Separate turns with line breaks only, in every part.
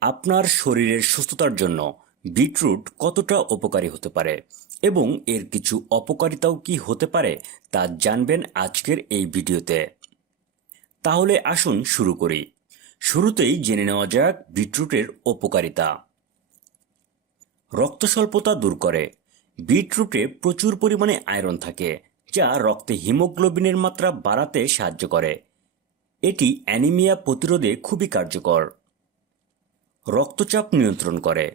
আপনার শরীরের সুস্থতার জন্য বিটরুট কতটা উপকারী হতে পারে এবং এর কিছু অপকারিতাও কি হতে পারে তা জানবেন আজকের এই ভিডিওতে। তাহলে আসুন শুরু করি। শুরুতেই জেনে নেওয়া যাক বিটরুটের উপকারিতা। রক্ত স্বল্পতা দূর করে। বিটরুটে প্রচুর পরিমাণে আয়রন থাকে, যা রক্তে হিমোগ্লোবিনের মাত্রা বাড়াতে সাহায্য করে। এটি অ্যানিমিয়া প্রতিরোধে খুবই কার্যকর। রক্তচাপ নিয়ন্ত্রণ করে।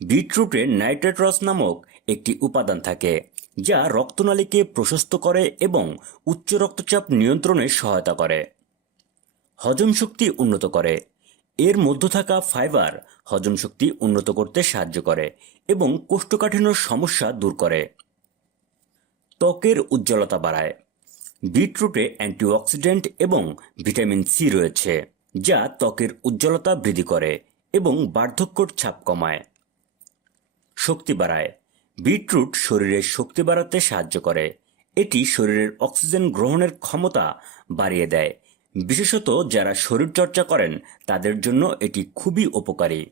বিটরুটে নাইট্রেট্রস নামক একটি উপাদান থাকে, যা রক্তনালীকে প্রশস্ত করে এবং উচ্চ রক্তচাপ নিয়ন্ত্রণে সহায়তা করে। হজম শক্তি উন্নত করে। এর মধ্য থাকা ফাইবার হজম শক্তি উন্নত করতে সাহায্য করে এবং কোষ্ঠকাঠিন্যর সমস্যা দূর করে। ত্বকের উজ্জ্বলতা বাড়ায়। বিটরুটে অ্যান্টিঅক্সিডেন্ট এবং ভিটামিন সি রয়েছে, যা ত্বকের উজ্জ্বলতা বৃদ্ধি করে এবং বার্ধক্যর ছাপ কমায়। শক্তি বাড়ায়। বিটরুট শরীরের শক্তি বাড়াতে সাহায্য করে। এটি শরীরের অক্সিজেন গ্রহণের ক্ষমতা বাড়িয়ে দেয়। বিশেষত যারা শরীরচর্চা করেন, তাদের জন্য এটি খুবই উপকারী।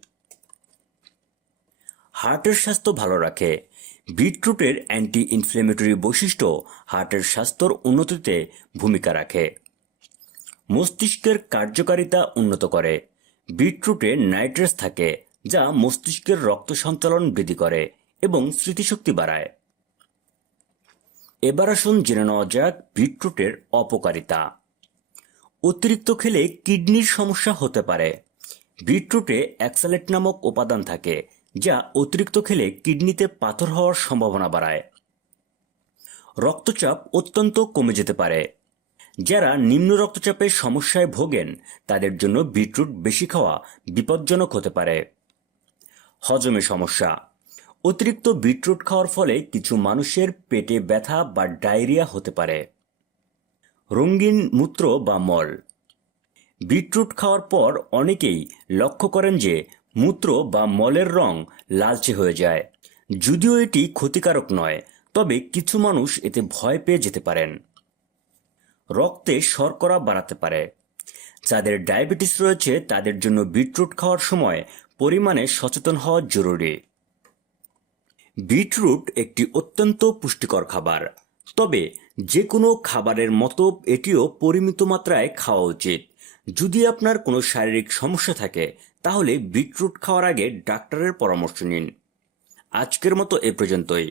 হার্টের স্বাস্থ্য ভালো রাখে। বিটরুটের অ্যান্টি ইনফ্লেমেটরি বৈশিষ্ট্য হার্টের স্বাস্থ্যর উন্নতিতে ভূমিকা রাখে। মস্তিষ্কের কার্যকারিতা উন্নত করে। বিটরুটে নাইট্রেস থাকে, যা মস্তিষ্কের রক্ত সঞ্চালন বৃদ্ধি করে এবং স্মৃতিশক্তি বাড়ায়। এবার আসুন জেনে নেওয়া যাক বিটরুটের অপকারিতা। অতিরিক্ত খেলে কিডনির সমস্যা হতে পারে। বিটরুটে অ্যাক্সালেট নামক উপাদান থাকে, যা অতিরিক্ত খেলে কিডনিতে পাথর হওয়ার সম্ভাবনা বাড়ায়। রক্তচাপ অত্যন্ত কমে যেতে পারে। যারা নিম্ন রক্তচাপের সমস্যায় ভোগেন, তাদের জন্য বিটরুট বেশি খাওয়া বিপজ্জনক হতে পারে। হজমে সমস্যা। অতিরিক্ত বিটরুট খাওয়ার ফলে কিছু মানুষের পেটে ব্যথা বা ডায়রিয়া হতে পারে। রঙিন মূত্র বা মল। বিটরুট খাওয়ার পর অনেকেই লক্ষ্য করেন যে মূত্র বা মলের রং লালচে হয়ে যায়। যদিও এটি ক্ষতিকারক নয়, তবে কিছু মানুষ এতে ভয় পেয়ে যেতে পারেন। রক্তে শর্করা বাড়াতে পারে। যাদের ডায়াবেটিস রয়েছে, তাদের জন্য বিটরুট খাওয়ার সময় পরিমাণে সচেতন হওয়া জরুরি। বিটরুট একটি অত্যন্ত পুষ্টিকর খাবার। তবে যে কোনো খাবারের মতো এটিও পরিমিত মাত্রায় খাওয়া উচিত। যদি আপনার কোনো শারীরিক সমস্যা থাকে, তাহলে বিটরুট খাওয়ার আগে ডাক্তারের পরামর্শ নিন। আজকের মতো এ পর্যন্তই।